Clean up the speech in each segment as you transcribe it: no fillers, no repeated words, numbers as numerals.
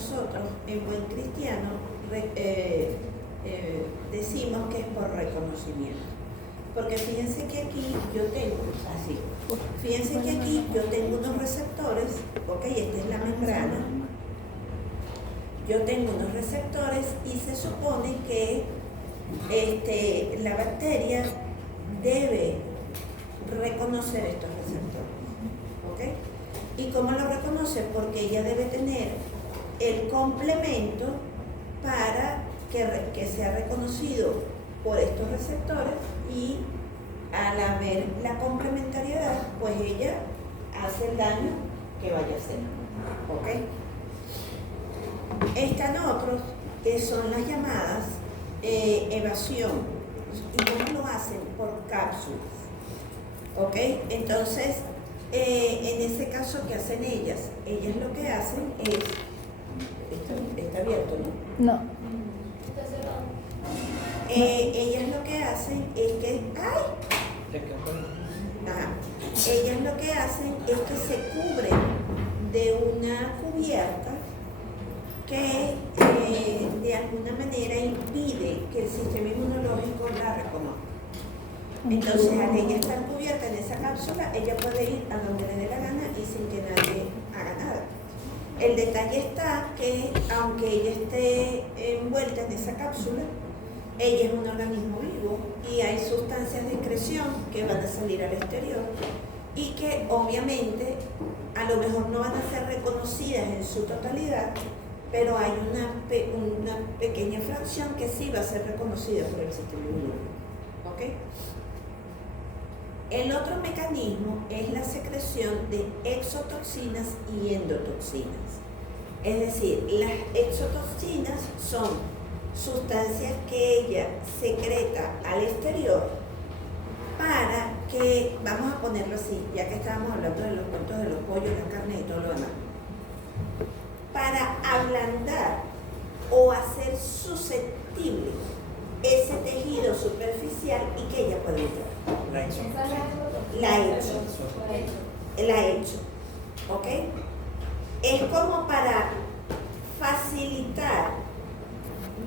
nosotros en buen cristiano decimos que es por reconocimiento. Porque fíjense que aquí yo tengo, fíjense que aquí yo tengo unos receptores, ok, esta es la membrana, yo tengo unos receptores y se supone que la bacteria debe reconocer estos receptores, ¿ok? ¿Y cómo lo reconoce? Porque ella debe tener el complemento para que sea reconocido por estos receptores y al haber la complementariedad, pues ella hace el daño que vaya a hacer, ¿ok? Están otros que son las llamadas evasión. ¿Y cómo lo hacen? Por cápsulas, ¿ok? Entonces, en ese caso, ¿qué hacen ellas? Ellas lo que hacen es... Está abierto, ¿no? No. Ellas lo que hacen es que... ¡Ay! Ellas lo que hacen es que se cubren de una cubierta que de alguna manera impide que el sistema inmunológico la reconozca. Entonces, al ella estar cubierta en esa cápsula, ella puede ir a donde le dé la gana y sin que nadie haga nada. El detalle está que, aunque ella esté envuelta en esa cápsula, ella es un organismo vivo y hay sustancias de excreción que van a salir al exterior y que obviamente a lo mejor no van a ser reconocidas en su totalidad, pero hay una pequeña fracción que sí va a ser reconocida por el sistema inmunológico. ¿Ok? El otro mecanismo es la secreción de exotoxinas y endotoxinas. Es decir, las exotoxinas son sustancias que ella secreta al exterior para que, vamos a ponerlo así, ya que estábamos hablando de los cuentos de los pollos, la carne y todo lo demás, para ablandar o hacer susceptible ese tejido superficial y que ella pueda entrar. La he hecho, ¿ok? Es como para facilitar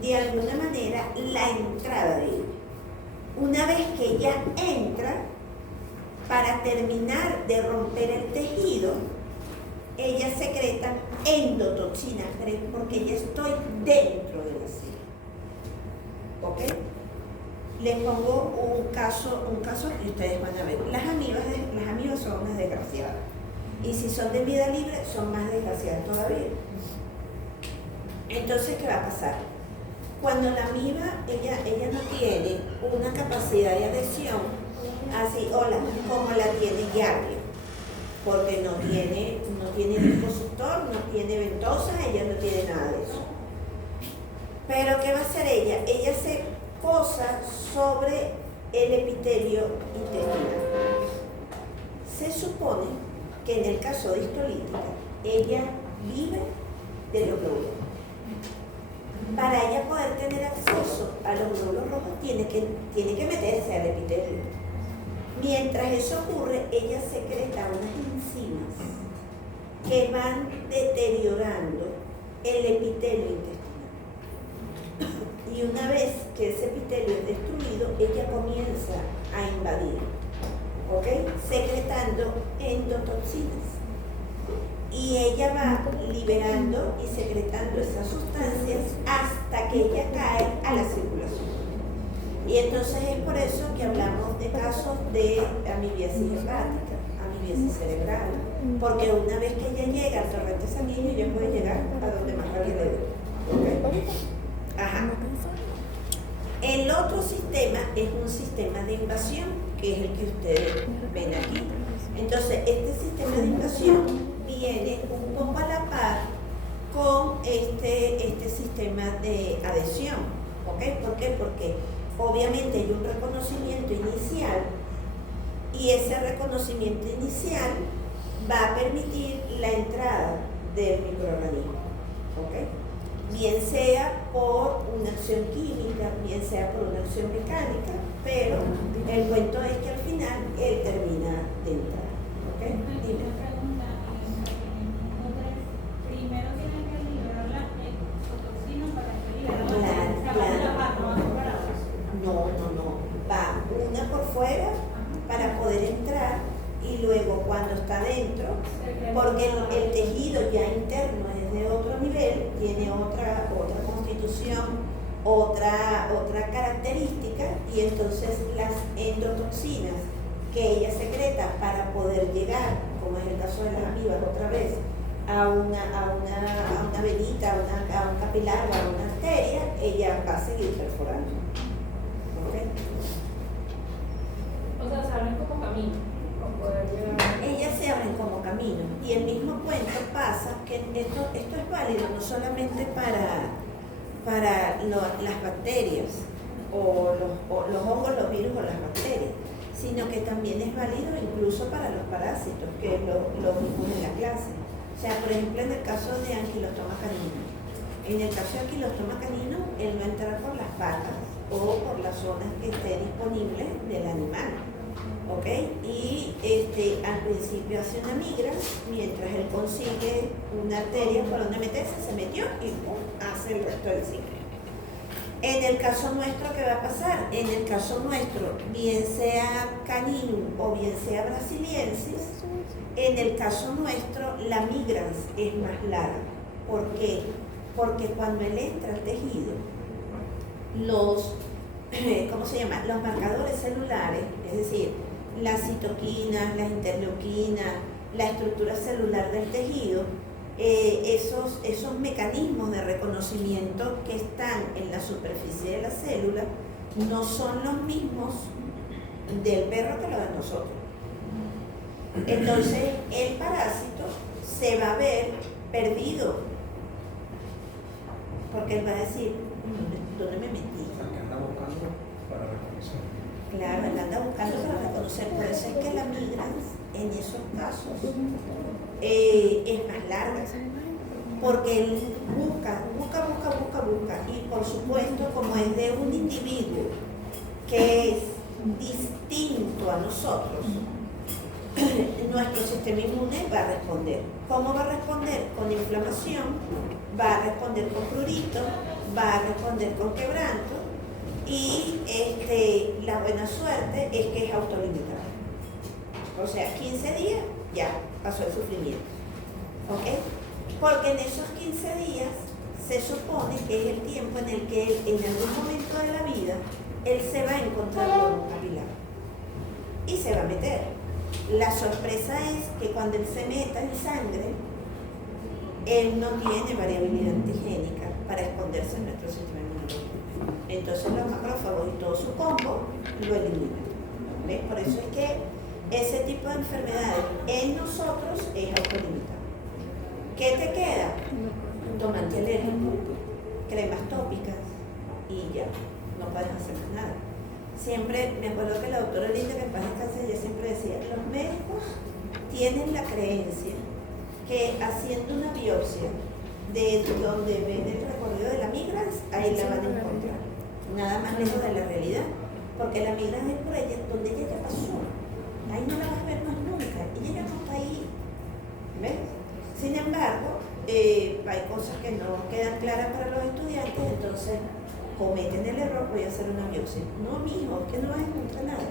de alguna manera la entrada de ella. Una vez que ella entra, para terminar de romper el tejido, ella secreta endotoxinas, porque ya estoy dentro de la célula. ¿Ok? Les pongo un caso que ustedes van a ver. Las amibas son unas desgraciadas. Y si son de vida libre, son más desgraciadas todavía. Entonces, ¿qué va a pasar? Cuando la amiba, ella no tiene una capacidad de adhesión, así, como la tiene Giardia, porque no tiene dispositor, no tiene ventosa, ella no tiene nada de eso. Pero ¿qué va a hacer ella? Ella se posa sobre el epitelio intestinal. Se supone que en el caso de histolítica, ella vive de los glóbulos. Para ella poder tener acceso a los glóbulos rojos, tiene que meterse al epitelio. Mientras eso ocurre, ella secreta unas enzimas que van deteriorando el epitelio intestinal. Y una vez que ese epitelio es destruido, ella comienza a invadir, ¿ok? Secretando endotoxinas. Y ella va liberando y secretando esas sustancias hasta que ella cae a la circulación. Y entonces es por eso que hablamos de casos de amibiasis hepática, amibiasis cerebral, porque una vez que ella llega al torrente sanguíneo, ella puede llegar a donde más rabia le dé. ¿Okay? Ajá. El otro sistema es un sistema de invasión, que es el que ustedes ven aquí. Entonces, este sistema de invasión viene un poco a la par con este sistema de adhesión. ¿Ok? ¿Por qué? Porque obviamente hay un reconocimiento inicial y ese reconocimiento inicial va a permitir la entrada del microorganismo. ¿Ok? Bien sea por una acción química, bien sea por una acción mecánica, pero el cuento es que al final él termina de entrar. ¿Ok? Dime. Primero tienen que liberar la está dentro, porque el tejido ya interno es de otro nivel, tiene otra constitución, otra característica, y entonces las endotoxinas que ella secreta para poder llegar, como es el caso de las amibas otra vez, a una venita, a un capilar o a una arteria, ella va a seguir perforando. ¿Okay? O sea, se abren como camino para poder llegar. Ellas se abren como camino, y el mismo cuento pasa que esto es válido no solamente para las bacterias o los hongos, los virus o las bacterias, sino que también es válido incluso para los parásitos, que lo vimos en la clase. O sea, por ejemplo, en el caso de Anquilostoma canino. En el caso de Anquilostoma canino, él va a entrar por las patas o por las zonas que esté disponible del animal. ¿Ok? Y al principio hace una migra, mientras él consigue una arteria por donde meterse, se metió y ¡pum!, hace el resto del ciclo. En el caso nuestro, ¿qué va a pasar? En el caso nuestro, bien sea caninum o bien sea brasiliensis, en el caso nuestro la migrans es más larga. ¿Por qué? Porque cuando él entra al tejido, los marcadores celulares, es decir, las citoquinas, las interleuquinas, la estructura celular del tejido, esos mecanismos de reconocimiento que están en la superficie de la célula no son los mismos del perro que los de nosotros. Entonces el parásito se va a ver perdido, porque él va a decir, ¿dónde me metí? O sea, que anda buscando para reconocer. Claro, él anda buscando para reconocer. Por eso es que la migrans en esos casos es más larga, porque él busca, y por supuesto, como es de un individuo que es distinto a nosotros, nuestro sistema inmune va a responder. ¿Cómo va a responder? Con inflamación, va a responder con prurito, va a responder con quebranto, y la buena suerte es que es autolimitado. O sea, 15 días ya pasó el sufrimiento. ¿Ok? Porque en esos 15 días se supone que es el tiempo en el que él, en algún momento de la vida, él se va a encontrar con un capilar y se va a meter. La sorpresa es que cuando él se meta en sangre, él no tiene variabilidad antigénica para esconderse en nuestro sistema inmunológico. Entonces los macrófagos y todo su combo lo eliminan. ¿Ves? Por eso es que ese tipo de enfermedades en nosotros es autolimitado. ¿Qué te queda? Un tomate alérgico, cremas tópicas y ya, no puedes hacer más nada. Siempre, me acuerdo que la doctora Linda, que en paz descanse, ella siempre decía, los médicos tienen la creencia que haciendo una biopsia de donde ven el recorrido de la migrans, ahí la van a encontrar. Nada más lejos de la realidad, porque la migrans es por ella, donde ella ya pasó. Ahí no la vas a ver más nunca, ella ya no está ahí. ¿Ves? Sin embargo, hay cosas que no quedan claras para los estudiantes, entonces cometen el error, voy a hacer una biopsia. No, mijo, que no vas a encontrar nada.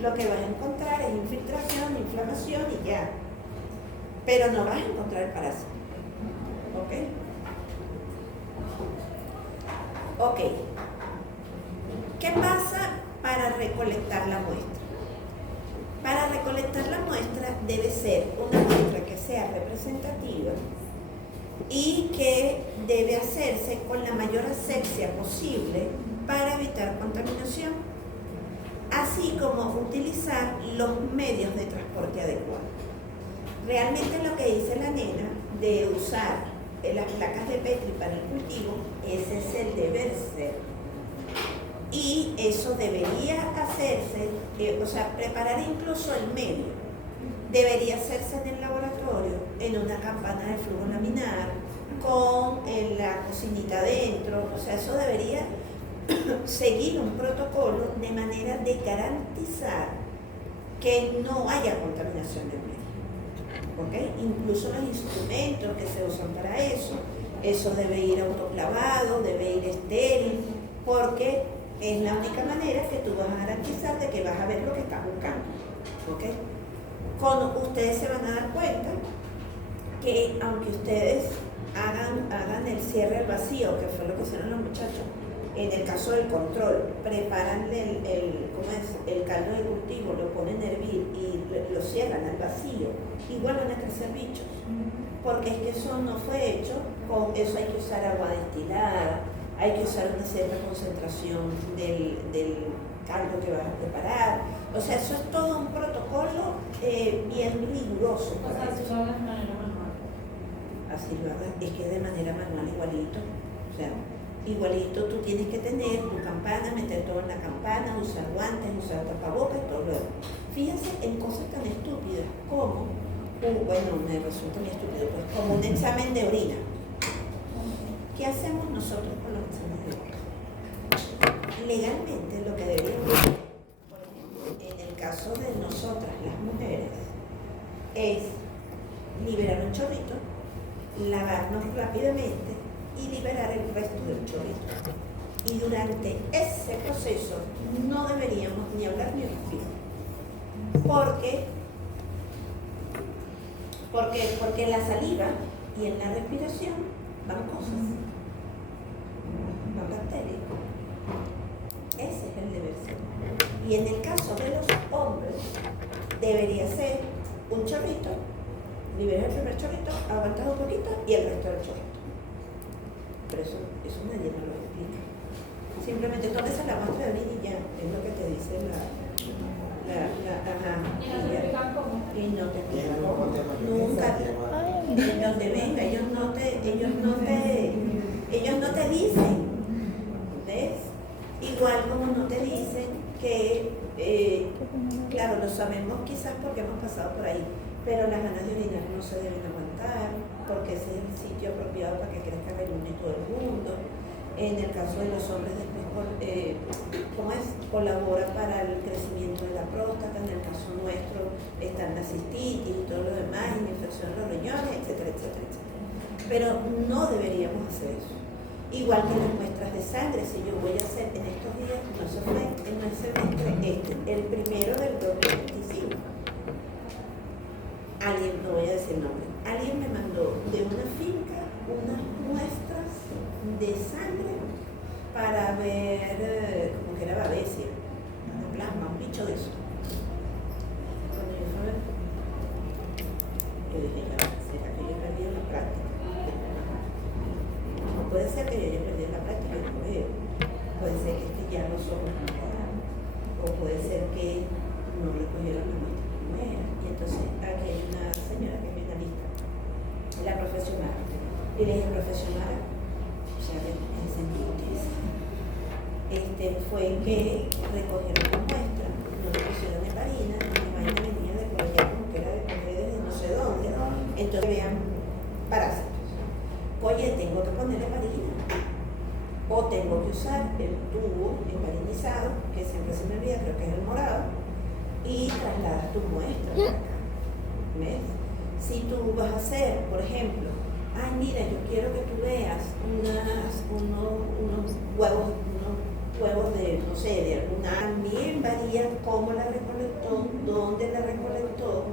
Lo que vas a encontrar es infiltración, inflamación y ya. Pero no vas a encontrar el parásito. ¿Ok? Ok. ¿Qué pasa para recolectar la muestra? Para recolectar la muestra debe ser una muestra que sea representativa y que debe hacerse con la mayor asepsia posible para evitar contaminación, así como utilizar los medios de transporte adecuados. Realmente lo que dice la nena de usar las placas de Petri para el cultivo, ese es el deber ser. Y eso debería hacerse, preparar incluso el medio, debería hacerse en el laboratorio, en una campana de flujo laminar, con la cocinita adentro, o sea, eso debería seguir un protocolo de manera de garantizar que no haya contaminación del medio. ¿Okay? Incluso los instrumentos que se usan para eso debe ir autoclavado, debe ir estéril, porque es la única manera que tú vas a garantizar de que vas a ver lo que estás buscando. ¿Okay? ustedes se van a dar cuenta que aunque ustedes hagan el cierre al vacío, que fue lo que hicieron los muchachos, en el caso del control, preparan el caldo de cultivo, lo ponen a hervir y lo cierran al vacío, igual van a crecer bichos, porque es que eso no fue hecho, con eso hay que usar agua destilada, hay que usar una cierta concentración del caldo que vas a preparar, o sea, eso es todo un protocolo bien riguroso. O sea, si lo hagas de manera manual. Así lo hagas, es que de manera manual igualito, o sea, igualito tú tienes que tener tu campana, meter todo en la campana, usar guantes, usar tapabocas y todo lo demás. Fíjense en cosas tan estúpidas como, bueno, me resulta muy estúpido, pues, como un examen de orina. ¿Qué hacemos nosotros con los exámenes de orina? Legalmente lo que deberíamos hacer, por ejemplo, en el caso de nosotras, las mujeres, es liberar un chorrito, lavarnos rápidamente y liberar el resto del chorrito. Y durante ese proceso no deberíamos ni hablar ni respirar. Porque en la saliva y en la respiración van cosas, van bacterias. Ese es el deber ser. Y en el caso de los hombres, debería ser un chorrito, liberar el primer chorrito, aguantar un poquito y el resto del chorrito. Pero eso nadie me lo explica. Simplemente tomes la muestra de orina y ya, es lo que te dice Y no te explican cómo. y no te explican cómo. Nunca, de donde venga, ellos no te dicen, ¿ves? Igual como no te dicen que, claro, lo sabemos quizás porque hemos pasado por ahí, pero las ganas de orinar no se deben aguantar, porque ese es el sitio apropiado para que crezca el uno y todo el mundo. En el caso de los hombres, después, colabora para el crecimiento de la próstata. En el caso nuestro están la cistitis y todo lo demás, y la infección de los riñones, etcétera, etcétera, etcétera. Pero no deberíamos hacer eso. Igual que las muestras de sangre, si yo voy a hacer en estos días, no se fue en el semestre el primero del 2025. Alguien, no voy a decir nombre, alguien me mandó de una finca unas muestras de sangre para ver, como que era babesia, una plasma, un bicho de eso. Cuando yo fui a ver, yo dije, ya, ¿será que yo perdí en la práctica? No puede ser que yo haya perdido en la práctica, yo no veo. Puede ser que ya los ojos no quedaron, o puede ser que no recogieron la muestra como era. Y entonces aquí hay una señora que es finalista, la profesional. Y le dije, profesional, o sea, en sentido fue que recogieron la muestra, no le pusieron heparina, la vaina venía de por allá como que era de redes de no sé dónde, entonces vean parásitos. Oye, tengo que ponerle heparina, o tengo que usar el tubo heparinizado, que siempre se me olvida, creo que es el morado, y trasladas tu muestra para acá. ¿Ves? Si tú vas a hacer, por ejemplo, ay, mira, yo quiero que tú veas unos huevos de, no sé, de alguna. También varía cómo la recolectó, dónde la recolectó.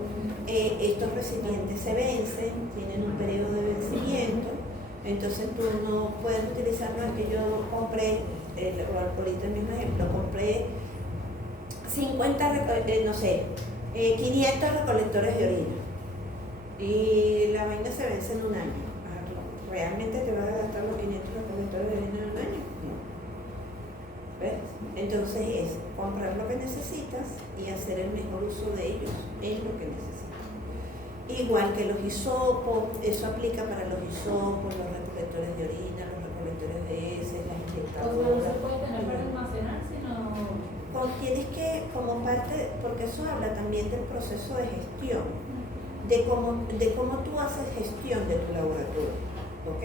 Estos recipientes se vencen, tienen un periodo de vencimiento, entonces tú no puedes utilizarlo. Es que yo compré, ahorita el mismo ejemplo, compré 500 recolectores de orina y la vaina se vence en un año. ¿Realmente te vas a gastar los 500 recolectores de orina en un año? No. ¿Ves? Entonces es comprar lo que necesitas y hacer el mejor uso de ellos en lo que necesitas. Igual que los hisopos, eso aplica para los hisopos, los recolectores de orina, los recolectores de heces, las O sea, no inyectadoras. se puede tener para almacenar, sino. Tienes que, como parte, porque eso habla también del proceso de gestión, de cómo tú haces gestión de tu laboratorio, ¿ok?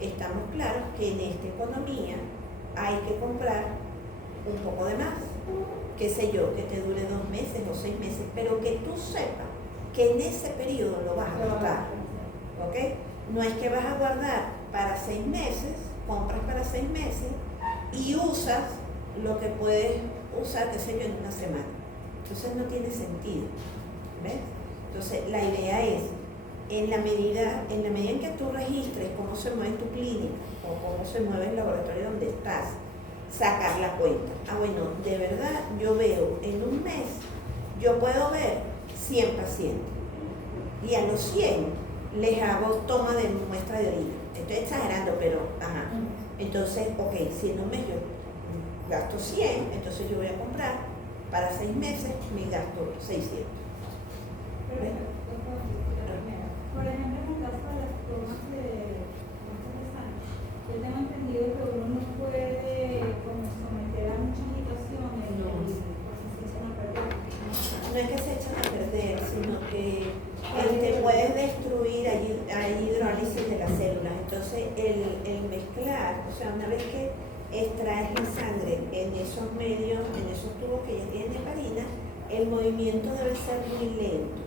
Estamos claros que en esta economía hay que comprar un poco de más, qué sé yo, que te dure 2 meses o 6 meses, pero que tú sepas que en ese periodo lo vas a gastar, ¿ok? No es que vas a guardar para 6 meses, compras para 6 meses y usas lo que puedes usar, qué sé yo, en una semana. Entonces no tiene sentido, ¿ves? Entonces, la idea es, en la medida en que tú registres cómo se mueve tu clínica o cómo se mueve el laboratorio donde estás, sacar la cuenta. Ah, bueno, de verdad, yo veo en un mes, yo puedo ver 100 pacientes. Y a los 100 les hago toma de muestra de orina. Estoy exagerando, pero, ajá. Entonces, ok, si en un mes yo gasto 100, entonces yo voy a comprar para 6 meses, me gasto 600. Por ejemplo, en el caso de las tomas de sangre, yo tengo entendido que uno no puede como someter a muchas indicaciones No. porque se echan a perder. No es que se echan a perder, sino que puedes destruir, hay hidrólisis de las células. Entonces, el mezclar, o sea, una vez que extraes la sangre en esos medios, en esos tubos que ya tienen heparina, el movimiento debe ser muy lento,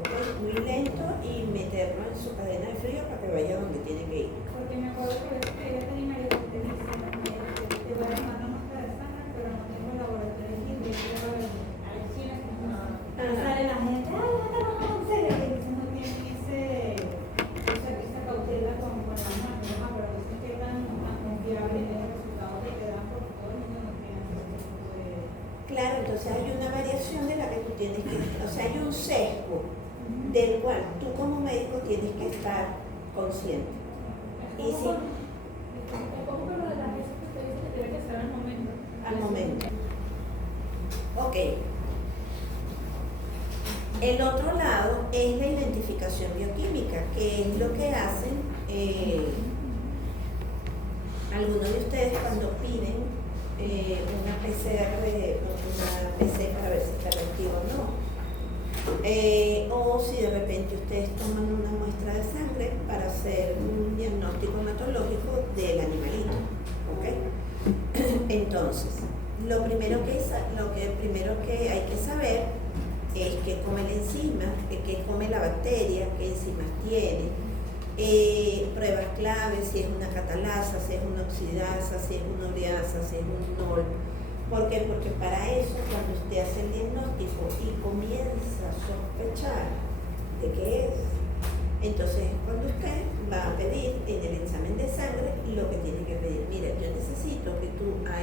¿ok? Muy lento y meterlo en su cadena de frío para que vaya donde tiene que ir. Porque me acuerdo que ella tenía María que te dice, te voy a mandar una muestra de sangre, pero no tengo laboratorio y de hecho hay quienes sale la gente, ay, no te vamos a hacer, y entonces no tienen esa cautela con la máquina, pero dicen que tan confiable es el resultado que te dan porque todo el mundo no tiene ese tipo de... Claro, entonces hay una variación de la que tú tienes que, o sea, hay un sesgo del cual tú como médico tienes que estar consciente. Y sí, Es como lo de las veces que usted dice que tiene que ser al momento. al momento. Ok. El otro lado es la identificación bioquímica, que es lo que hacen algunos de ustedes cuando piden una PCR, una PC para ver si está reactivo o no. O si de repente ustedes toman una muestra de sangre para hacer un diagnóstico hematológico del animalito. ¿Ok? Entonces, lo primero que hay que saber es qué come la enzima, qué come la bacteria, qué enzimas tiene, pruebas claves, si es una catalasa, si es una oxidasa, si es una ureasa, si es un NOL. ¿Por qué? Porque para eso, cuando usted hace el diagnóstico y comienza a sospechar de qué es, entonces cuando usted va a pedir en el examen de sangre lo que tiene que pedir. Mira, yo necesito que tú a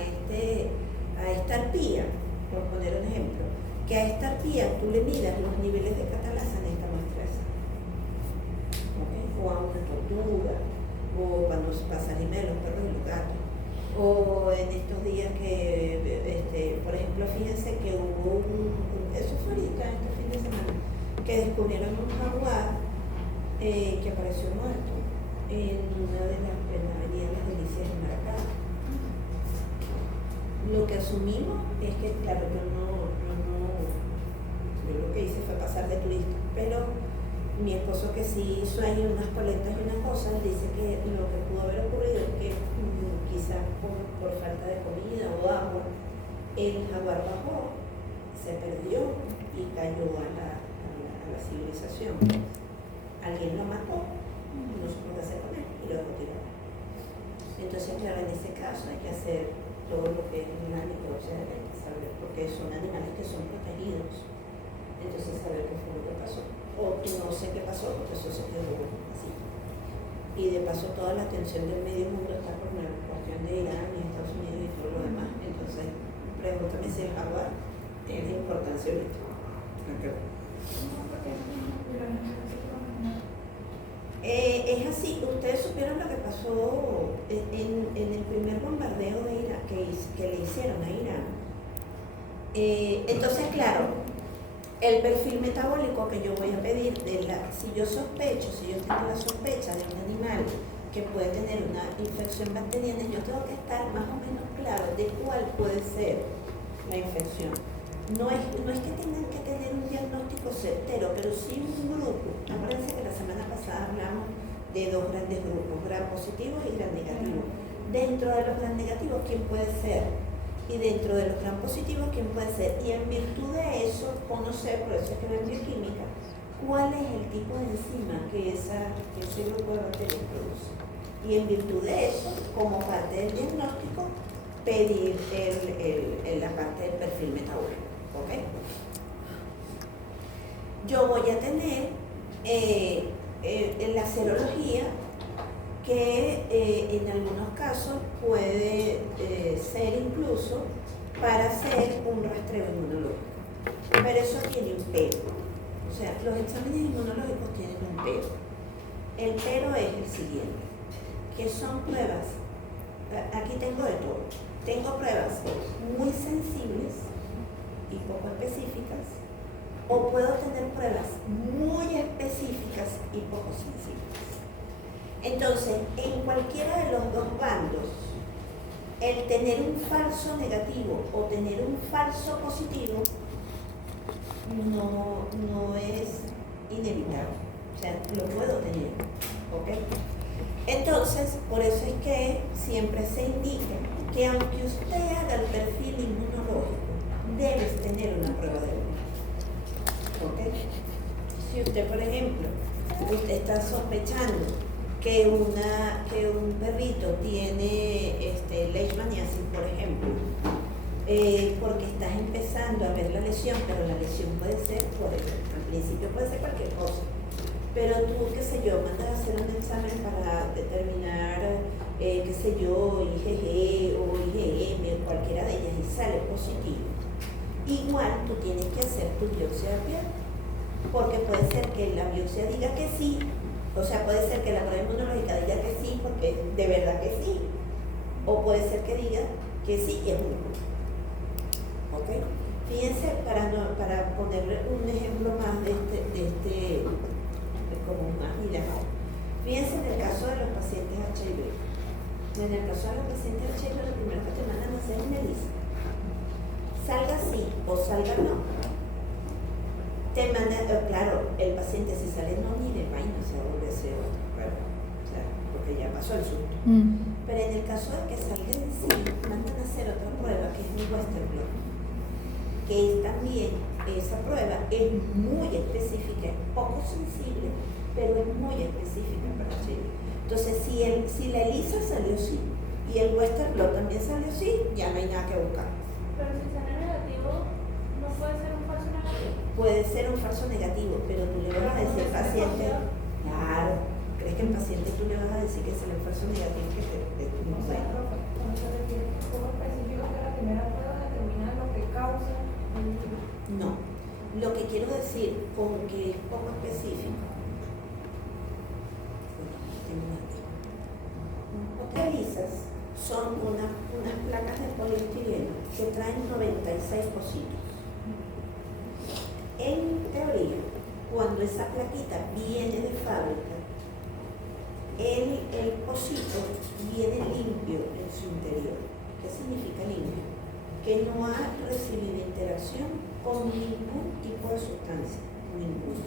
esta arpía, por poner un ejemplo, que a esta arpía tú le midas los niveles de catalasa en esta muestra de sangre. ¿Okay? O a una tortuga, o cuando se pasa a los perros y los gatos. O en estos días que, por ejemplo, fíjense que hubo eso fue ahorita, este fin de semana, que descubrieron un jaguar que apareció muerto en una de las avenidas Las Delicias de Maracay. Lo que asumimos es que, claro, yo lo que hice fue pasar de turista, pero mi esposo, que sí hizo ahí unas colectas y unas cosas, dice que lo que pudo haber ocurrido es que quizás por falta de comida o agua, el jaguar bajó, se perdió y cayó a la civilización. Alguien lo mató, no supo qué hacer con él y lo retiraron. Entonces, claro, en ese caso hay que hacer todo lo que es una necropsia de mente, saber, porque son animales que son protegidos. Entonces, saber qué fue lo que pasó. O no sé qué pasó, porque eso se quedó así. Y de paso, toda la atención del medio mundo está por la cuestión de Irán y Estados Unidos y todo lo demás. Entonces, pregúntame si el jaguar tiene importancia ahorita. Es así, ustedes supieron lo que pasó en el primer bombardeo de Irán, que le hicieron a Irán. Entonces, claro, el perfil metabólico que yo voy a pedir, si yo tengo la sospecha de un animal que puede tener una infección bacteriana, yo tengo que estar más o menos claro de cuál puede ser la infección. No es que tengan que tener un diagnóstico certero, pero sí un grupo. Acuérdense que la semana pasada hablamos de dos grandes grupos, gram positivo y gram negativo. Dentro de los gram negativos, ¿quién puede ser? Y dentro de los gram positivos, ¿quién puede ser? Y en virtud de eso, conocer, por eso es que en bioquímica, cuál es el tipo de enzima que ese grupo de bacterias produce. Y en virtud de eso, como parte del diagnóstico, pedir la parte del perfil metabólico. ¿Ok? yo voy a tener en la serología que en algunos casos puede ser incluso para hacer un rastreo inmunológico. Pero eso tiene un pero. O sea, los exámenes inmunológicos tienen un pero. El pero es el siguiente, que son pruebas, aquí tengo de todo. Tengo pruebas muy sensibles y poco específicas, o puedo tener pruebas muy específicas y poco sensibles. Entonces, en cualquiera de los dos bandos, el tener un falso negativo o tener un falso positivo no es inevitable, o sea, lo puedo tener, ¿ok? Entonces, por eso es que siempre se indica que aunque usted haga el perfil inmunológico, debes tener una prueba de orina, ¿ok? Si usted, por ejemplo, usted está sospechando que un perrito tiene leishmaniasis, por ejemplo, porque estás empezando a ver la lesión, pero la lesión puede ser, al principio puede ser cualquier cosa, pero tú, qué sé yo, mandas a hacer un examen para determinar, qué sé yo, IgG o IgM, cualquiera de ellas, y sale positivo. Igual tú tienes que hacer tu biopsia de piel, porque puede ser que la biopsia diga que sí, o sea, puede ser que la prueba inmunológica diga que sí, porque de verdad que sí, o puede ser que diga que sí y es un no. ¿Ok? Fíjense, para ponerle un ejemplo más de como más mirado. Fíjense en el caso de los pacientes HIV. En el caso de los pacientes HIV, lo primero que te mandan a hacer es una ELISA. Salga sí o salga no. Te mandan, claro, el paciente si sale no, ni de vaina se va a volver a hacer otro, claro, o sea, porque ya pasó el susto. Pero en el caso de que salga en sí, mandan a hacer otra prueba que es un Western blot, que es también, esa prueba es muy específica, es poco sensible, pero es muy específica para Chile. Entonces, si la ELISA salió sí y el Western blot también salió sí, ya no hay nada que buscar. Pero si sale negativo, ¿no puede ser un falso negativo? Puede ser un falso negativo, pero tú le vas a decir al paciente, claro, ¿crees que el paciente tú le vas a decir que sale un falso negativo? Que no sé. Cuando se refiere a poco específico, que la primera prueba determina lo que causa el virus. No, lo que quiero decir con que es poco específico. Las ELISAs son unas placas de poliestireno que traen 96 pocitos. En teoría, cuando esa plaquita viene de fábrica, el pocito viene limpio en su interior. ¿Qué significa limpio? Que no ha recibido interacción con ningún tipo de sustancia, ninguna.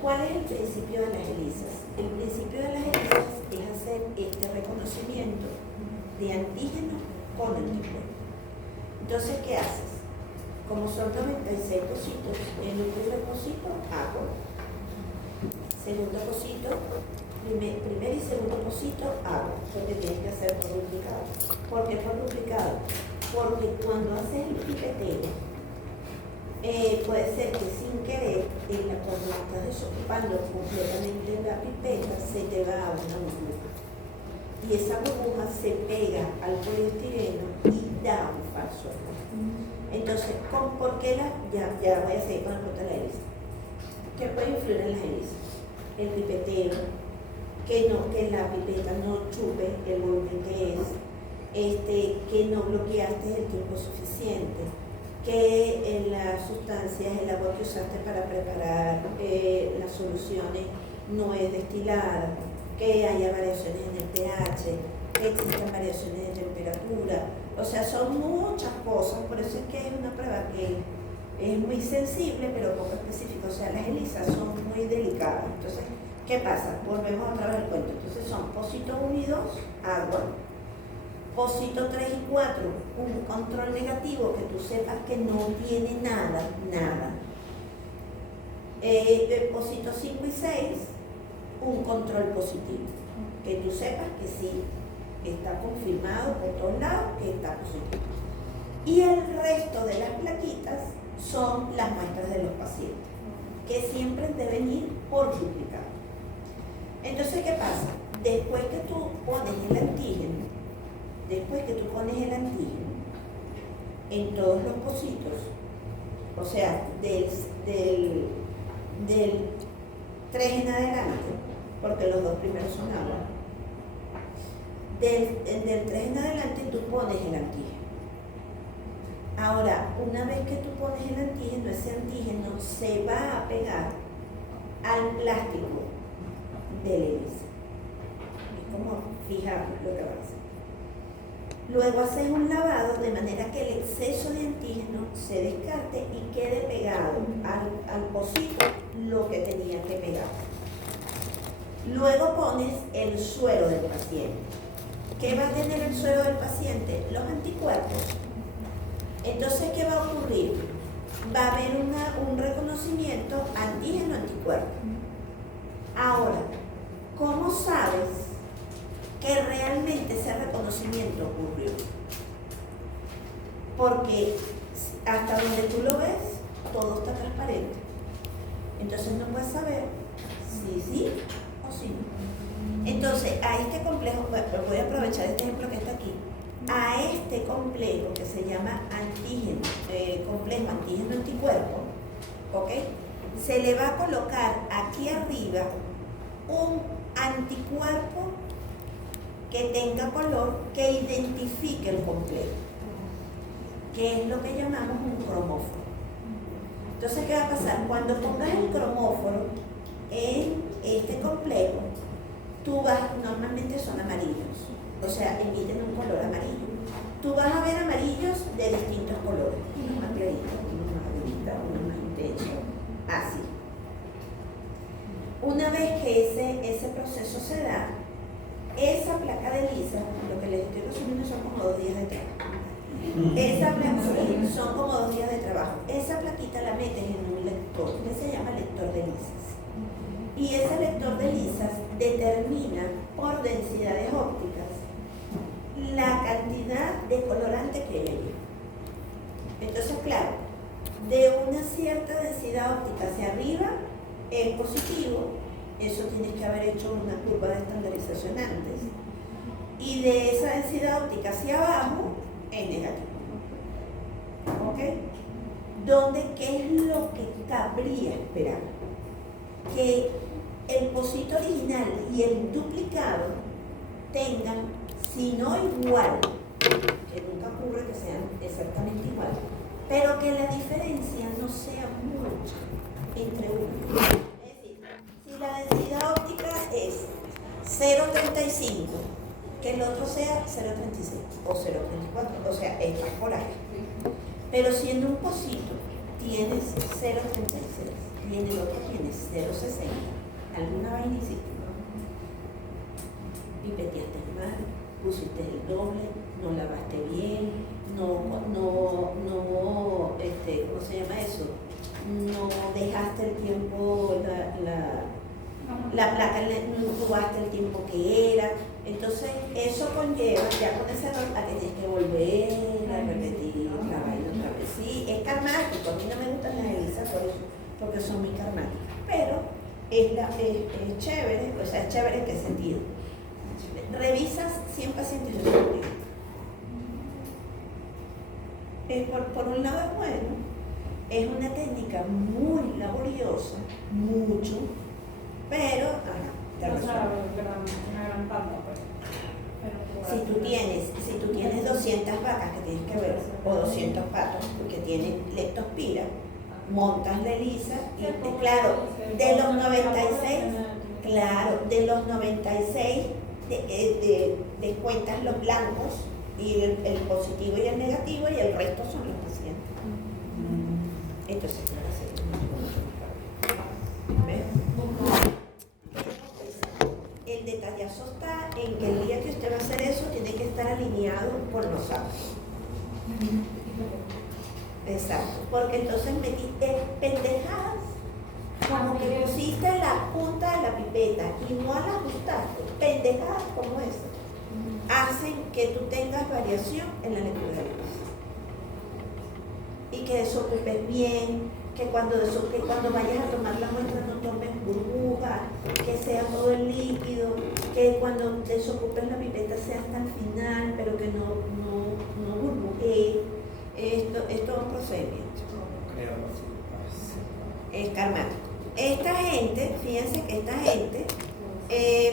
¿Cuál es el principio de las ELISAs? El principio de las ELISAs es hacer este reconocimiento de antígenos con anticuerpos. Entonces, ¿qué haces? Como son 96 pocitos, en un primer pocito, agua. Segundo pocito, primer y segundo pocito, agua, porque tienes que hacer por duplicado. ¿Por qué por duplicado? Porque cuando haces el pipeteo, puede ser que sin querer, cuando estás desocupando completamente la pipeta, se te va a una burbuja. Y esa burbuja se pega al poliestireno y da un falso olor. Entonces, ¿por qué ya voy a seguir con el punto de la ELISA? ¿Qué puede influir en las ELISAs? El pipeteo, que la pipeta no chupe el volumen que es, que no bloqueaste el tiempo suficiente, que las sustancias, el agua que usaste para preparar las soluciones no es destilada, que haya variaciones en el pH, que existan variaciones de temperatura. O sea, son muchas cosas, por eso es que es una prueba que es muy sensible, pero poco específica. O sea, las ELISAs son muy delicadas. Entonces, ¿qué pasa? Volvemos otra vez al cuento. Entonces son pocito 1 y 2, agua. Pocito 3 y 4, un control negativo que tú sepas que no tiene nada. Pocito 5 y 6, un control positivo, que tú sepas que sí está confirmado por todos lados que está positivo. Y el resto de las plaquitas son las muestras de los pacientes. que siempre deben ir por duplicado. Entonces, ¿qué pasa? Después que tú pones el antígeno en todos los pocitos, o sea, del 3 en adelante, porque los dos primeros son agua, del 3 en adelante tú pones el antígeno. Ahora, una vez que tú pones el antígeno, ese antígeno se va a pegar al plástico de la hélice. Es como fijar lo que va a hacer. Luego haces un lavado de manera que el exceso de antígeno se descarte y quede pegado al pocito lo que tenía que pegar. Luego pones el suero del paciente. ¿Qué va a tener el suero del paciente? Los anticuerpos. Entonces, ¿qué va a ocurrir? Va a haber un reconocimiento antígeno-anticuerpo. Ahora, ¿cómo sabes que realmente ese reconocimiento ocurrió? Porque hasta donde tú lo ves, todo está transparente. Entonces no puedes saber si sí o si no. Entonces, a este complejo, voy a aprovechar este ejemplo que está aquí, a este complejo que se llama antígeno, complejo antígeno-anticuerpo, ¿ok? Se le va a colocar aquí arriba un anticuerpo que tenga color que identifique el complejo, que es lo que llamamos un cromóforo. Entonces, ¿qué va a pasar? Cuando pongas el cromóforo en este complejo, normalmente son amarillos, o sea, emiten un color amarillo. Tú vas a ver amarillos de distintos colores, unos más claritos, unos más agritas, unos más intensos, así. Una vez que ese proceso se da, esa placa de lisa, lo que les estoy resumiendo son como 2 días de trabajo. Esa placa, sí, son como 2 días de trabajo. Esa plaquita la metes en un lector que se llama lector de lisas. Y ese lector de lisas determina por densidades ópticas la cantidad de colorante que hay allí. Entonces, claro, de una cierta densidad óptica hacia arriba es positivo. Eso tienes que haber hecho una curva de estandarización antes. Y de esa densidad óptica hacia abajo es negativo. ¿Ok? ¿Qué es lo que cabría esperar? Que el pocito original y el duplicado tengan, si no igual, que nunca ocurre que sean exactamente igual, pero que la diferencia no sea mucha entre uno. Es decir, si la densidad óptica es 0,35, que el otro sea 0,36 o 0,34, o sea, está por ahí. Pero si en un pocito tienes 0,36 y en el otro tienes 0,60, alguna vaina hiciste, ¿no? Pipeteaste mal, pusiste el doble, no lavaste bien, ¿cómo se llama eso? No dejaste el tiempo, la placa no incubaste el tiempo que era. Entonces, eso conlleva, ya con ese error, a que tienes que volver a repetir la vaina otra vez. Sí, es karmático, a mí no me gustan las elisas por eso, porque son muy karmáticas, pero es chévere, o sea, es chévere en qué sentido. Revisas 100 pacientes de un día. Por un lado es bueno, es una técnica muy laboriosa, mucho, pero te resuelve. Si tú tienes 200 vacas que tienes que ver, o 200 patos que tienen leptospira, montas la ELISA y claro, de los 96 descuentas los blancos y el positivo y el negativo, y el resto son los pacientes. Entonces, ¿ves? El detallazo está en que el día que usted va a hacer eso tiene que estar alineado con los sábados. Exacto, porque entonces metiste pendejadas, como que pusiste la punta de la pipeta y no la ajustaste. Pendejadas como esa hacen que tú tengas variación en la lectura de luz y que desocupes bien, que cuando vayas a tomar la muestra no tomes burbujas, que sea todo el líquido, que cuando desocupes la pipeta sea hasta el final, pero que no burbujee. Esto es un procedimiento. Es karmático. Esta gente, fíjense que esta gente,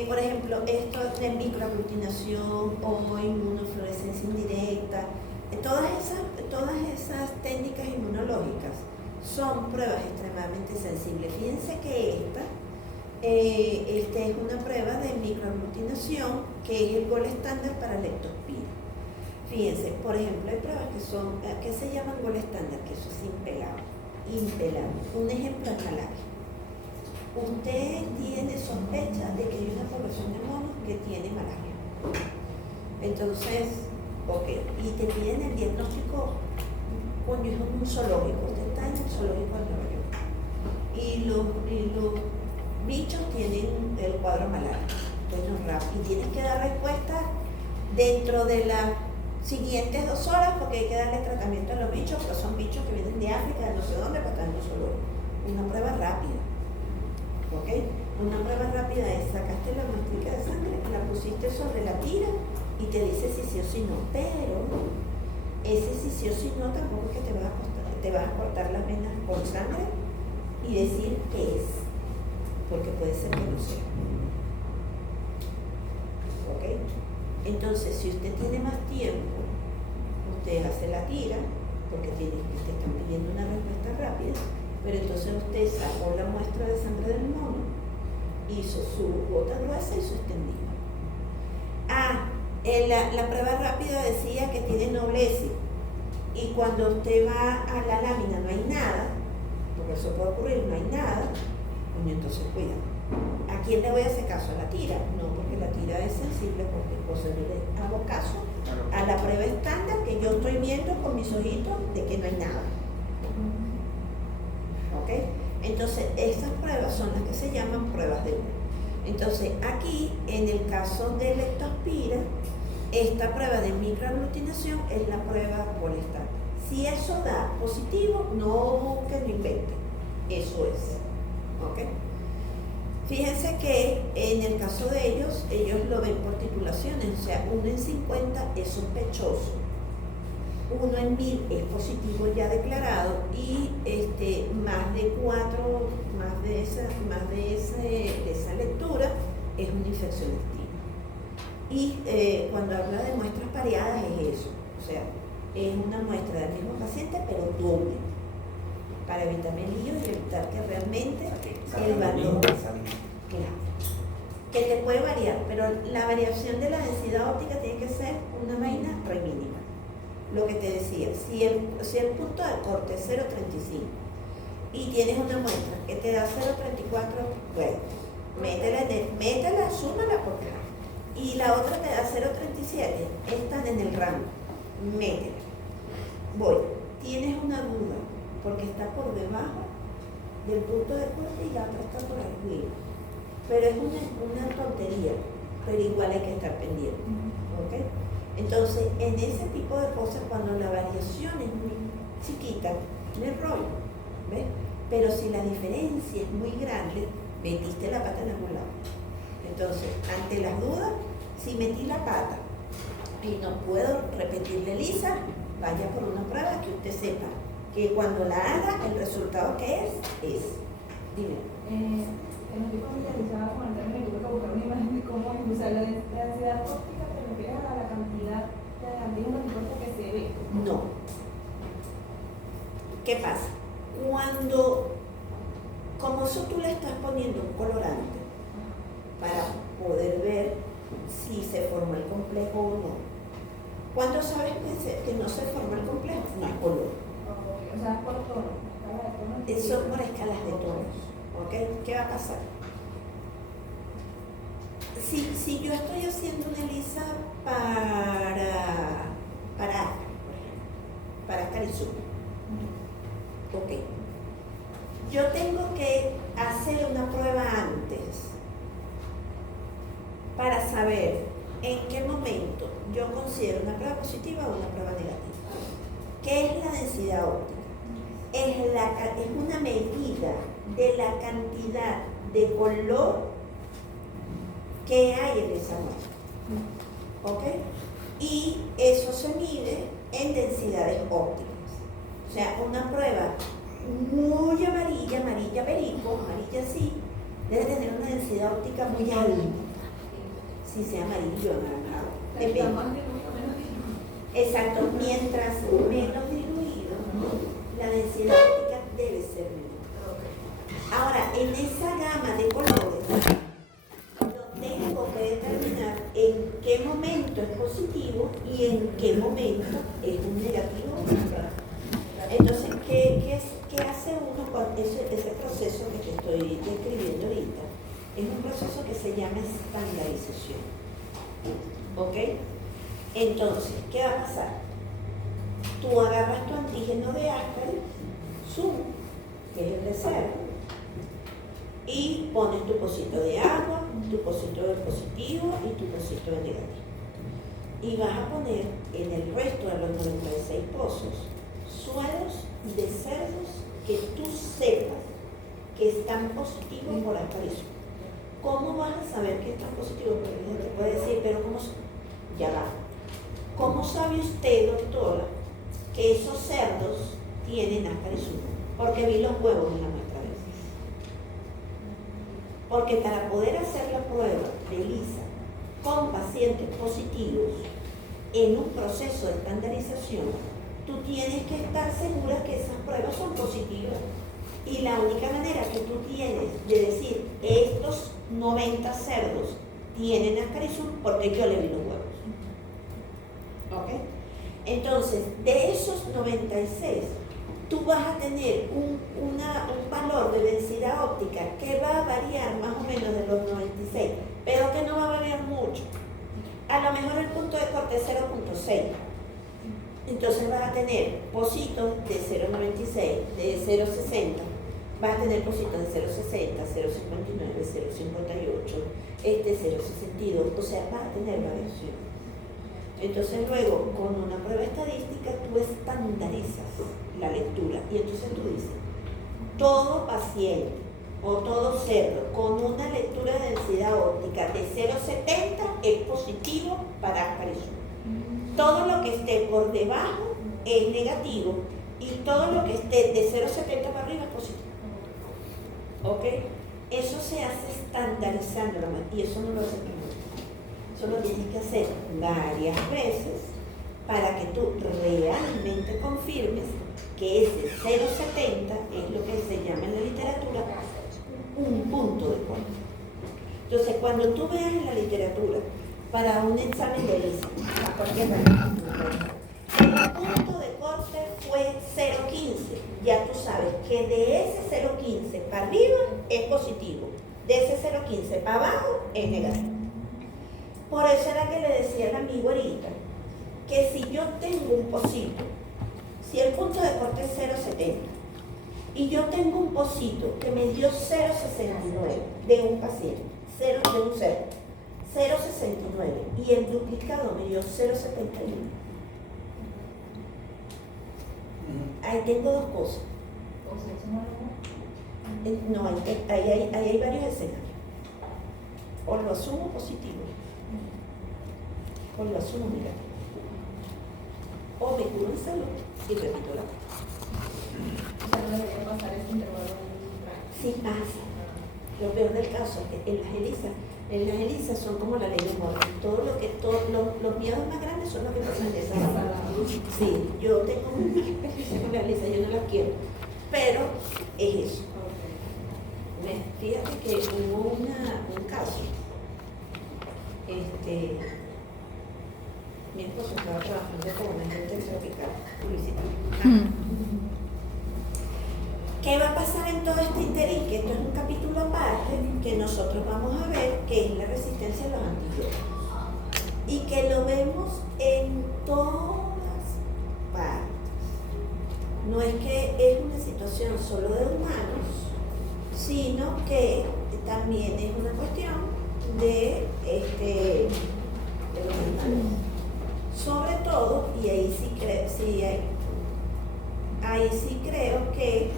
por ejemplo, esto de microaglutinación o inmunofluorescencia indirecta, todas esas técnicas inmunológicas son pruebas extremadamente sensibles. Fíjense que esta es una prueba de microaglutinación que es el gol estándar para leptospira. Fíjense, por ejemplo, hay pruebas que se llaman gol estándar, que eso es impelable. Un ejemplo es malaria. Usted tiene sospecha de que hay una población de monos que tiene malaria. Entonces, ok, y te piden el diagnóstico, coño, es un zoológico, usted está en el zoológico de Nueva York. Y los bichos tienen el cuadro malaria. Bueno, rápido, y tienes que dar respuesta dentro de las siguientes 2 horas porque hay que darle tratamiento a los bichos, pero son bichos que vienen de África, de no sé dónde, para estar en un zoológico. Una prueba rápida. ¿Ok? Una prueba rápida es sacaste la muestra de sangre, la pusiste sobre la tira y te dice si sí o si no, pero ese si sí o si no tampoco es que te vas a cortar las venas con sangre y decir qué es, porque puede ser que no sea. ¿Ok? Entonces, si usted tiene más tiempo, usted hace la tira, porque te están pidiendo una respuesta rápida, pero entonces usted sacó la muestra de sangre del mono, hizo su gota gruesa y su extendida. La prueba rápida decía que tiene noblesis, y cuando usted va a la lámina no hay nada, porque eso puede ocurrir, no hay nada, entonces cuidado. ¿A quién le voy a hacer caso? ¿A la tira? No, porque la tira es sensible, porque yo le hago caso a la prueba estándar que yo estoy viendo con mis ojitos de que no hay nada. ¿Ok? Entonces, estas pruebas son las que se llaman pruebas de uno. Entonces, aquí, en el caso de leptospira, esta prueba de microaglutinación es la prueba gol estándar. Si eso da positivo, no busquen ni inventen. Eso es. ¿Ok? Fíjense que en el caso de ellos lo ven por titulaciones, o sea, 1 en 50 es sospechoso, 1 en 1000 es positivo ya declarado y más de 4, más de esa lectura es una infección activa. Y cuando habla de muestras pareadas es eso, o sea, es una muestra del mismo paciente pero doble, para evitar melillos y evitar que realmente el valor, claro, que te puede variar, pero la variación de la densidad óptica tiene que ser una vaina re mínima. Lo que te decía, si el punto de corte es 0.35 y tienes una muestra que te da 0.34, bueno, métela, súmala porque y la otra te da 0.37, están en el rango, métela. Voy, tienes una duda porque está por debajo del punto de corte y la otra está por arriba. Pero es una tontería, pero igual hay que estar pendiente. ¿Ok? Entonces, en ese tipo de cosas, cuando la variación es muy chiquita, no es rollo, ¿ves? Pero si la diferencia es muy grande, metiste la pata en algún lado. Entonces, ante las dudas, si metí la pata y no puedo repetirle lisa, vaya por una prueba que usted sepa que cuando la haga, el resultado que es. Dime. No estoy familiarizada con el término, tuve que buscar una imagen de cómo usar la densidad óptica, te refieres a la cantidad de antígenos que se ve. No. ¿Qué pasa? Como eso tú le estás poniendo un colorante para poder ver si se forma el complejo o no. ¿Cuándo sabes que no se forma el complejo? No hay color. O sea, por tono, escala de tono. Son por escalas de tonos. ¿Ok? ¿Qué va a pasar? Si yo estoy haciendo una ELISA para Ascar y Zoom, ok, yo tengo que hacer una prueba antes para saber en qué momento yo considero una prueba positiva o una prueba negativa. ¿Qué es la densidad óptica? es una medida de la cantidad de color que hay en esa muestra. ¿Ok? Y eso se mide en densidades ópticas. O sea, una prueba muy amarilla, amarilla perico, amarilla así, debe tener una densidad óptica muy alta. Si sea amarillo o anaranjado. Depende. Exacto, mientras menos diluido, la densidad óptica debe ser menor. Ahora, en esa gama de colores, yo tengo que determinar en qué momento es positivo y en qué momento es un negativo. Entonces, ¿qué hace uno con ese proceso que te estoy describiendo ahorita? Es un proceso que se llama estandarización. ¿Ok? Entonces, ¿qué va a pasar? Tú agarras tu antígeno de Ascari, Zoom, que es el de cero, y pones tu pocito de agua, tu pocito de positivo y tu pocito de negativo. Y vas a poner en el resto de los 96 pozos suelos de cerdos que tú sepas que están positivos por Ascari. ¿Cómo vas a saber que están positivos? Porque te puede decir, pero ¿cómo? Ya va. ¿Cómo sabe usted, doctora, que esos cerdos tienen Ascari? Porque vi los huevos en la muestra de heces. Porque para poder hacer la prueba de ELISA con pacientes positivos en un proceso de estandarización, tú tienes que estar segura que esas pruebas son positivas. Y la única manera que tú tienes de decir estos 90 cerdos tienen Ascari porque yo le vi los huevos. ¿Ok? Entonces, de esos 96, tú vas a tener un valor de densidad óptica que va a variar más o menos de los 96, pero que no va a variar mucho. A lo mejor el punto de corte es 0.6. Entonces vas a tener pocitos de 0.96, de 0.60, vas a tener pocitos de 0.60, 0.59, 0.58, 0.62, o sea, vas a tener variación. Entonces luego, con una prueba estadística, tú estandarizas la lectura y entonces tú dices, todo paciente o todo cerdo con una lectura de densidad óptica de 0.70 es positivo para Ascari. Todo lo que esté por debajo es negativo y todo lo que esté de 0.70 para arriba es positivo. ¿Ok? Eso se hace estandarizando y eso no lo hace primero. Eso lo tienes que hacer varias veces para que tú realmente confirmes que ese 0.70 es lo que se llama en la literatura un punto de corte. Entonces, cuando tú veas en la literatura para un examen de ELISA, el punto de corte fue 0.15, ya tú sabes que de ese 0.15 para arriba es positivo, de ese 0.15 para abajo es negativo. Por eso era que le decía al amigo ahorita que si yo tengo un pocito, si el punto de corte es 0.70 y yo tengo un pocito que me dio 0.69 de un paciente, de un cerdo, 0.69 y el duplicado me dio 0.71, ahí tengo dos cosas. No, ahí hay varios escenarios. O lo asumo positivo, o lo asumo negativo. O me curo en salud y repito la prueba. No debería pasar ese intervalo. Sí pasa. Lo peor del caso es que en las ELISA son como la ley de Murphy. Los miedos más grandes son los que pasan en esa sala. Sí, yo tengo una experiencia con la ELISA, yo no la quiero. Pero es eso. Fíjate que hubo un caso. Mi esposo estaba trabajando con una gente tropical publicitaria. ¿Qué va a pasar en todo este interín? Que esto es un capítulo aparte que nosotros vamos a ver, que es la resistencia a los antibióticos. Y que lo vemos en todas partes. No es que es una situación solo de humanos, sino que también es una cuestión de los animales. Sobre todo, y ahí sí hay ahí sí creo que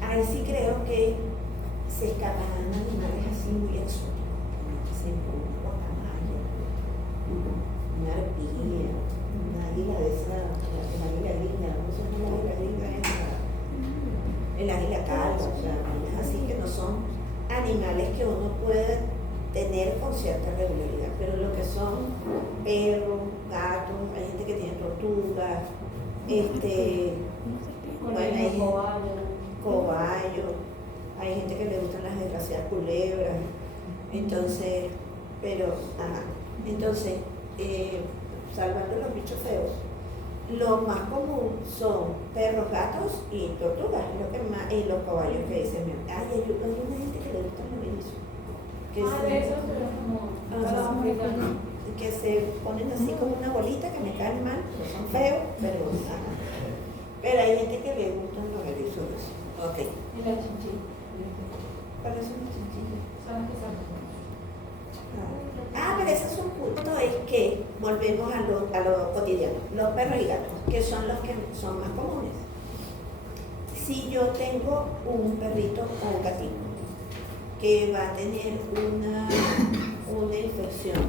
ahí sí creo que se escaparán animales así muy exóticos, como que se un guacamayo, una arpía, una águila de esa, el águila gringa, no sé cómo el águila gringa es el águila calva, o sea, vainas así que no son animales que uno puede tener con cierta regularidad, pero lo que son perros, gatos, hay gente que tiene tortugas, bueno, hay cobayos, hay gente que le gustan las desgraciadas culebras, entonces, pero, entonces, salvando los bichos feos, lo más común son perros, gatos y tortugas, lo que más, y los caballos que dicen, ay, hay una gente que le gusta los erizos. Que se ponen así como una bolita que me caen mal, que son feos, pero hay gente que le gustan los erizos. Ok. Y la chinchilla. ¿Cuáles son las chinchillas? Son las que son. Pero ese es un punto, es que volvemos a lo cotidiano, los perros y gatos, que son los que son más comunes. Si yo tengo un perrito o un gatito que va a tener una infección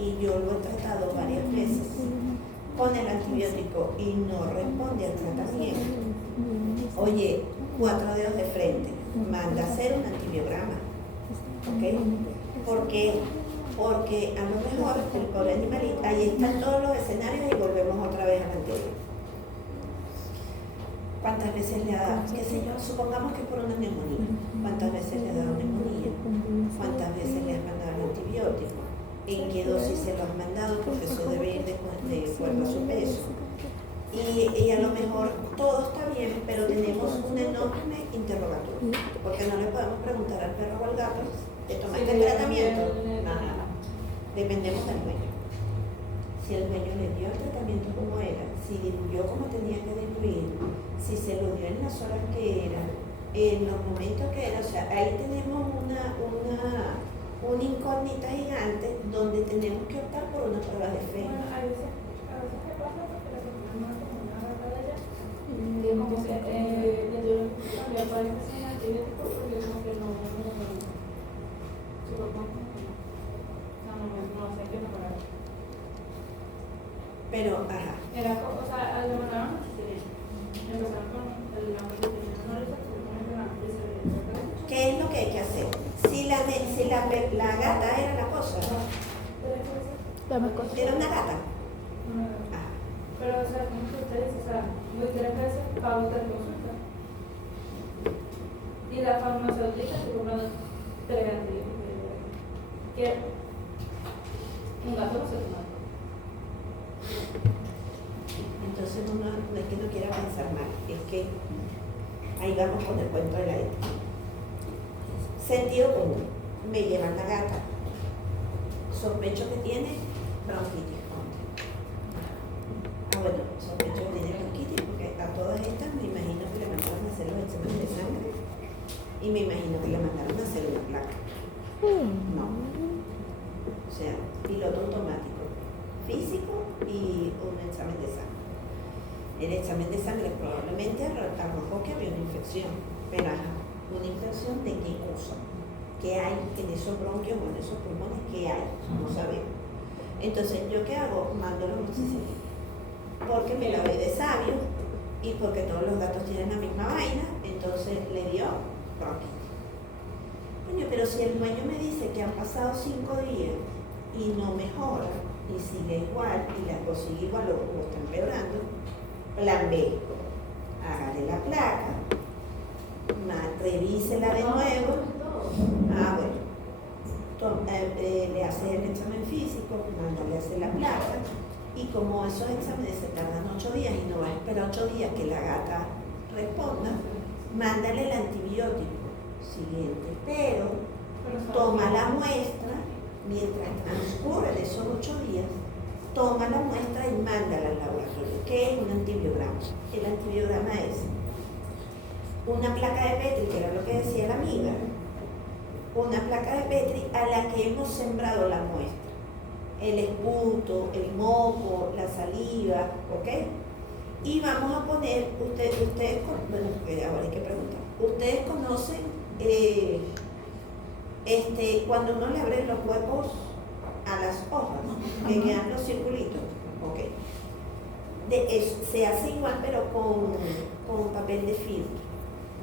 y yo lo he tratado varias veces con el antibiótico y no responde al tratamiento, oye, 4 dedos de frente, manda a hacer un antibiograma, ¿ok? ¿Por qué? Porque a lo mejor el pobre animalito, ahí están todos los escenarios y volvemos otra vez al anterior. ¿Cuántas veces le ha dado? ¿Qué sé yo? Supongamos que por una neumonía. ¿Cuántas veces le ha dado neumonía? ¿Cuántas veces le has mandado el antibiótico? ¿En qué dosis se lo has mandado? Porque eso debe ir de acuerdo a su peso. Y a lo mejor todo está bien, pero tenemos un enorme interrogatorio. Porque no le podemos preguntar al perro o al gato, ¿te tomaste el tratamiento? Nada. Dependemos del dueño. Si el dueño le dio el tratamiento como era, si diluyó como tenía que diluir, si se lo dio en las horas que era, en los momentos que era, o sea, ahí tenemos una incógnita gigante donde tenemos que optar por una prueba de fe. Bueno, a veces que pasa porque la persona no es como una rata de allá, y como que le dio cambiar para que sea antibiótico porque como que no su cuerpo no sé qué mejorar. Pero, ajá. Era como, o sea, le mandaron empezaron con la ¿Qué es lo que hay que hacer? Si la gata era la cosa, era una gata. Ajá. Pero, o sea, como que ustedes, o sea, muy 3 veces pago de consulta. Y la farmacéutica se compra 3 antibióticos. Que un gato no se toma. Entonces uno no es que no quiera pensar mal, es que ahí vamos con el cuento de la ética. Sentido común, me llevan la gata, sospecho que tiene bronquitis. Bueno, sospecho que tiene bronquitis porque a todas estas me imagino que le mandaron a hacer los exámenes de sangre y me imagino que le mandaron a hacer una placa. No. O sea, piloto automático, físico y un examen de sangre. El examen de sangre probablemente arrojó que había una infección, pero ¿una infección de qué cosa? ¿Qué hay en esos bronquios o en esos pulmones? ¿Qué hay? No sabemos. Entonces, ¿yo qué hago? Mando los moxicillinos. Porque me la ve de sabio y porque todos los gatos tienen la misma vaina, entonces le dio bronquitis. Coño, pero si el dueño me dice que han pasado 5 días y no mejora, y sigue igual, y la cosa sigue igual o está empeorando, plan B, hágale la placa, revísela de nuevo. Le hace el examen físico, mándale a hacer la placa, y como esos exámenes se tardan 8 días y no va a esperar 8 días que la gata responda, mándale el antibiótico siguiente, pero toma la muestra, mientras transcurren esos 8 días, toma la muestra y mándala al laboratorio. ¿Qué es un antibiograma? El antibiograma es una placa de Petri, que era lo que decía la amiga, una placa de Petri a la que hemos sembrado la muestra. el esputo, el moco, la saliva, ¿ok? Y vamos a poner, bueno, ahora hay que preguntar, ¿ustedes conocen cuando uno le abre los huecos a las hojas, que quedan los circulitos? ¿Ok? Se hace igual pero con papel de filtro,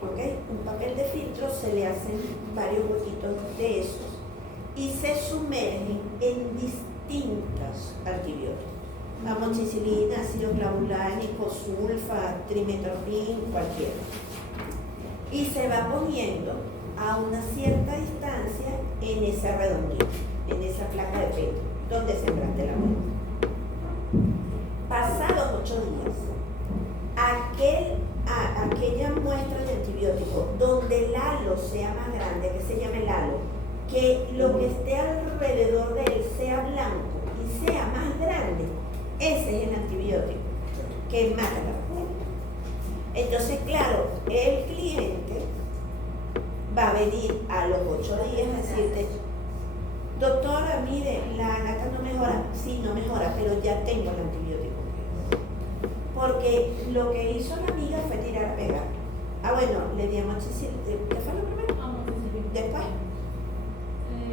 ¿ok? Un papel de filtro se le hacen varios huequitos de esos y se sumergen en distintos antibióticos. Amoxicilina, ácido clavulánico, sulfa, trimethoprim, cualquiera. Y se va poniendo a una cierta distancia en esa redondita, en esa placa de peto, donde sembraste la huella. Pasados 8 días, aquella muestra de antibiótico donde el halo sea más grande, que se llame el halo, que lo que esté alrededor de él sea blanco y sea más grande, ese es el antibiótico que mata la bacteria. Entonces, claro, el cliente va a venir a los 8 días a decirte, doctora, mire, la gata no mejora. Sí, no mejora, pero ya tengo el antibiótico. Porque lo que hizo la amiga fue tirar a pegar. Ah, bueno, le di amoxicilina. ¿Qué fue lo primero? Amoxicilina. Después.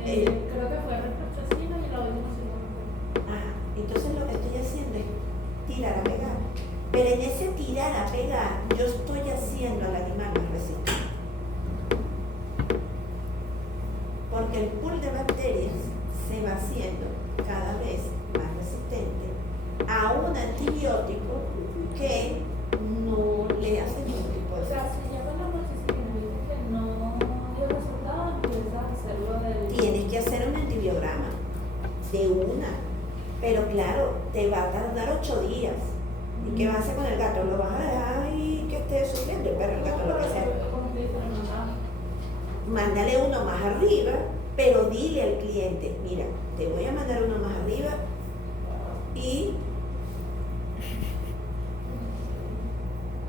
Creo que fue reprochacina y la última segunda. Ajá, entonces lo que estoy haciendo es tirar a pegar. Pero en ese tirar a pegar, yo estoy haciendo al animal más resistente. Porque el pool de bacterias se va haciendo cada vez más resistente a un antibiótico que no le hace ningún tipo de O sea, si ya con la amoxicilina digo que no dio resultado, empiezas a hacerlo del... Tienes que hacer un antibiograma de una, pero claro, te va a tardar 8 días. ¿Y qué vas a hacer con el gato? ¿Lo vas a dejar ahí que esté sufriendo? El perro, el gato, lo que sea. Mándale uno más arriba, pero dile al cliente, mira, te voy a mandar uno más arriba y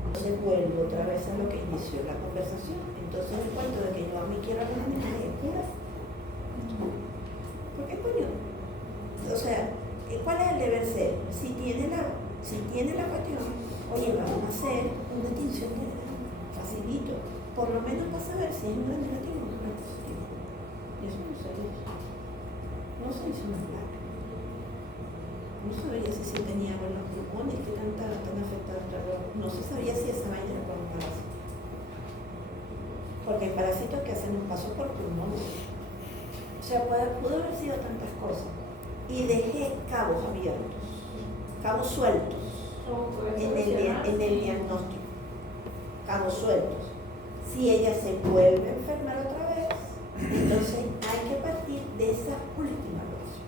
entonces vuelvo otra vez a lo que inició la conversación. Entonces el cuento de que yo a mí quiero a los animales, ¿por qué coño? O sea, ¿cuál es el deber ser? Si tiene la cuestión, oye, vamos a hacer una tinción de facilito, por lo menos para saber si es un gran negativo o un gran positivo. Y eso no se hizo. No se hizo una placa. No sabía si tenía los pulmones, que tan afectados. No se sabía si esa vaina era por un parásito. Porque hay parásitos que hacen un paso por pulmón. O sea, pudo haber sido tantas cosas. Y dejé cabos abiertos, cabos sueltos en el diagnóstico. Cabos sueltos. Si ella se vuelve a enfermar otra vez, entonces hay que partir de esa última dosis.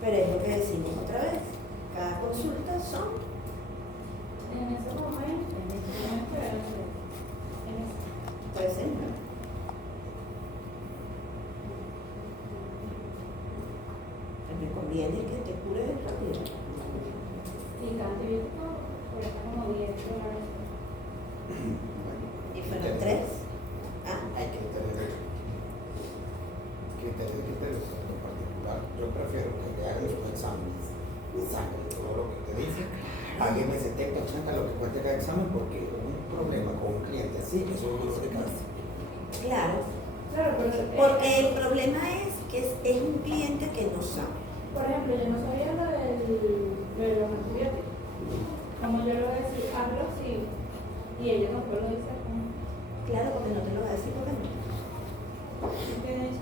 Pero es lo que decimos otra vez, cada consulta son En ese momento, puede ser, ¿no? Me conviene que te cure rápido. y cada antibiótico cuesta como $10. Y fueron 3. Hay criterios en lo particular. Yo prefiero que te hagan los exámenes de sangre, todo lo que te dicen, págueme 70, 80 lo que cueste cada examen, porque un problema con un cliente así, eso es un dolor de cabeza. Claro, Claro, pero porque el problema es que es un cliente que no sabe. por ejemplo, yo no sabía lo de los antibióticos. Como yo le voy a decir, hazlo así, y ella no lo dice. Claro, porque no te lo va a decir porque no. ¿Qué tiene eso?